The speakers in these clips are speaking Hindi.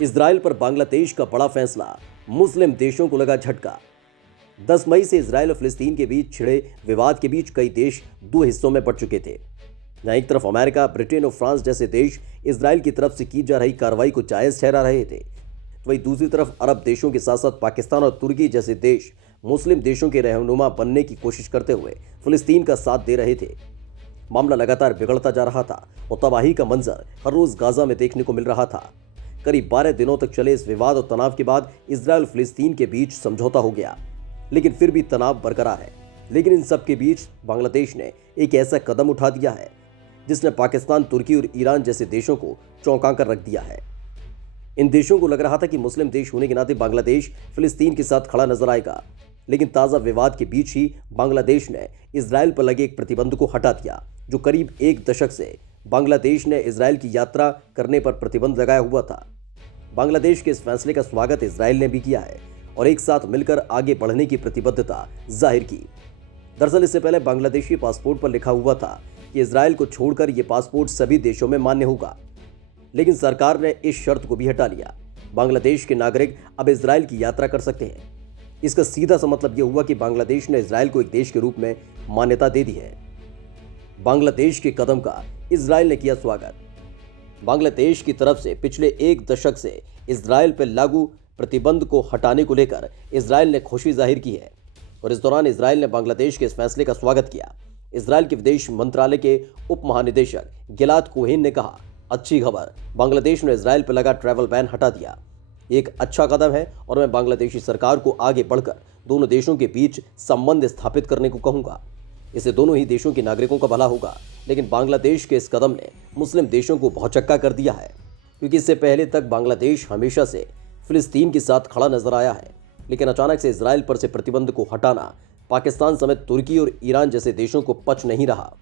इजराइल पर बांग्लादेश का बड़ा फैसला, मुस्लिम देशों को लगा झटका। 10 मई से इजराइल और फिलिस्तीन के बीच छिड़े विवाद के बीच कई देश दो हिस्सों में बंट चुके थे। जहां एक तरफ अमेरिका, ब्रिटेन और फ्रांस जैसे देश इजराइल की तरफ से की जा रही कार्रवाई को जायज ठहरा रहे थे, तो वहीं दूसरी तरफ अरब देशों के साथ साथ पाकिस्तान और तुर्की जैसे देश मुस्लिम देशों के रहनुमा बनने की कोशिश करते हुए फिलिस्तीन का साथ दे रहे थे। मामला लगातार बिगड़ता जा रहा था और तबाही का मंजर हर रोज गाजा में देखने को मिल रहा था। करीब 12 दिनों तक चले इस विवाद और तनाव के बाद इजराइल और फिलिस्तीन के बीच समझौता हो गया, लेकिन फिर भी तनाव बरकरार है। लेकिन इन सब के बीच बांग्लादेश ने एक ऐसा कदम उठा दिया है जिसने पाकिस्तान, तुर्की और ईरान जैसे देशों को चौंका कर रख दिया है। इन देशों को लग रहा था कि मुस्लिम देश होने के नाते बांग्लादेश फिलिस्तीन के साथ खड़ा नजर आएगा, लेकिन ताज़ा विवाद के बीच ही बांग्लादेश ने इजराइल पर लगे एक प्रतिबंध को हटा दिया, जो करीब एक दशक से बांग्लादेश ने इजराइल की यात्रा करने पर प्रतिबंध लगाया हुआ था। बांग्लादेश के इस फैसले का स्वागत इजराइल ने भी किया है और एक साथ मिलकर आगे बढ़ने की प्रतिबद्धता जाहिर की। दरअसल इससे पहले बांग्लादेशी पासपोर्ट पर लिखा हुआ था कि इजराइल को छोड़कर यह पासपोर्ट सभी देशों में मान्य होगा, लेकिन सरकार ने इस शर्त को भी हटा लिया। बांग्लादेश के नागरिक अब इजराइल की यात्रा कर सकते हैं। इसका सीधा सा मतलब यह हुआ कि बांग्लादेश ने इजराइल को एक देश के रूप में मान्यता दे दी है। बांग्लादेश के कदम का इजराइल ने किया स्वागत। बांग्लादेश की तरफ से पिछले एक दशक से इजराइल पर लागू प्रतिबंध को हटाने को लेकर इजराइल ने खुशी जाहिर की है और इस दौरान इजराइल ने बांग्लादेश के इस फैसले का स्वागत किया। इजराइल के विदेश मंत्रालय के उप महानिदेशक गिलाद कोहेन ने कहा, अच्छी खबर, बांग्लादेश ने इजराइल पर लगा ट्रैवल बैन हटा दिया। एक अच्छा कदम है और मैं बांग्लादेशी सरकार को आगे बढ़कर दोनों देशों के बीच संबंध स्थापित करने को कहूंगा। इससे दोनों ही देशों के नागरिकों का भला होगा। लेकिन बांग्लादेश के इस कदम ने मुस्लिम देशों को भौचक्का कर दिया है, क्योंकि इससे पहले तक बांग्लादेश हमेशा से फिलिस्तीन के साथ खड़ा नजर आया है, लेकिन अचानक से इजराइल पर से प्रतिबंध को हटाना पाकिस्तान समेत तुर्की और ईरान जैसे देशों को पच नहीं रहा,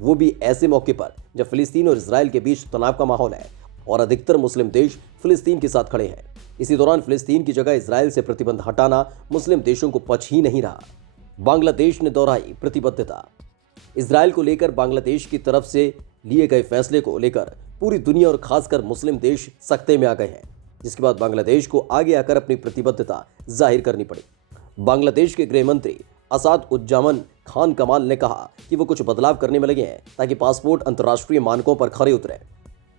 वो भी ऐसे मौके पर जब फिलिस्तीन और इजराइल के बीच तनाव का माहौल है और अधिकतर मुस्लिम देश फिलिस्तीन के साथ खड़े हैं। इसी दौरान फिलिस्तीन की जगह इजराइल से प्रतिबंध हटाना मुस्लिम देशों को पच ही नहीं रहा। बांग्लादेश ने दोहराई प्रतिबद्धता। इजराइल को लेकर बांग्लादेश की तरफ से लिए गए फैसले को लेकर पूरी दुनिया और खासकर मुस्लिम देश सख्ते में आ गए हैं, जिसके बाद बांग्लादेश को आगे आकर अपनी प्रतिबद्धता जाहिर करनी पड़ी। बांग्लादेश के गृह मंत्री असाद उज्जामन खान कमाल ने कहा कि वो कुछ बदलाव करने में लगे हैं ताकि पासपोर्ट अंतर्राष्ट्रीय मानकों पर खरे उतरे।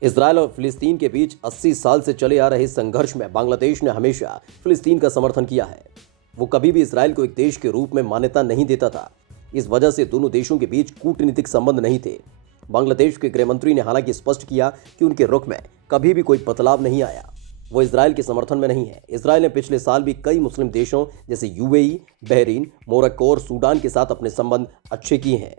इजराइल और फिलिस्तीन के बीच 80 साल से चले आ रहे संघर्ष में बांग्लादेश ने हमेशा फिलिस्तीन का समर्थन किया है। वो कभी भी इजराइल को एक देश के रूप में मान्यता नहीं देता था। इस वजह से दोनों देशों के बीच कूटनीतिक संबंध नहीं थे। बांग्लादेश के गृह मंत्री ने हालांकि स्पष्ट किया कि उनके रुख में कभी भी कोई बदलाव नहीं आया, वो इजराइल के समर्थन में नहीं है। इजराइल ने पिछले साल भी कई मुस्लिम देशों जैसे यूएई, बहरीन, मोरक्को और सूडान के साथ अपने संबंध अच्छे किए हैं।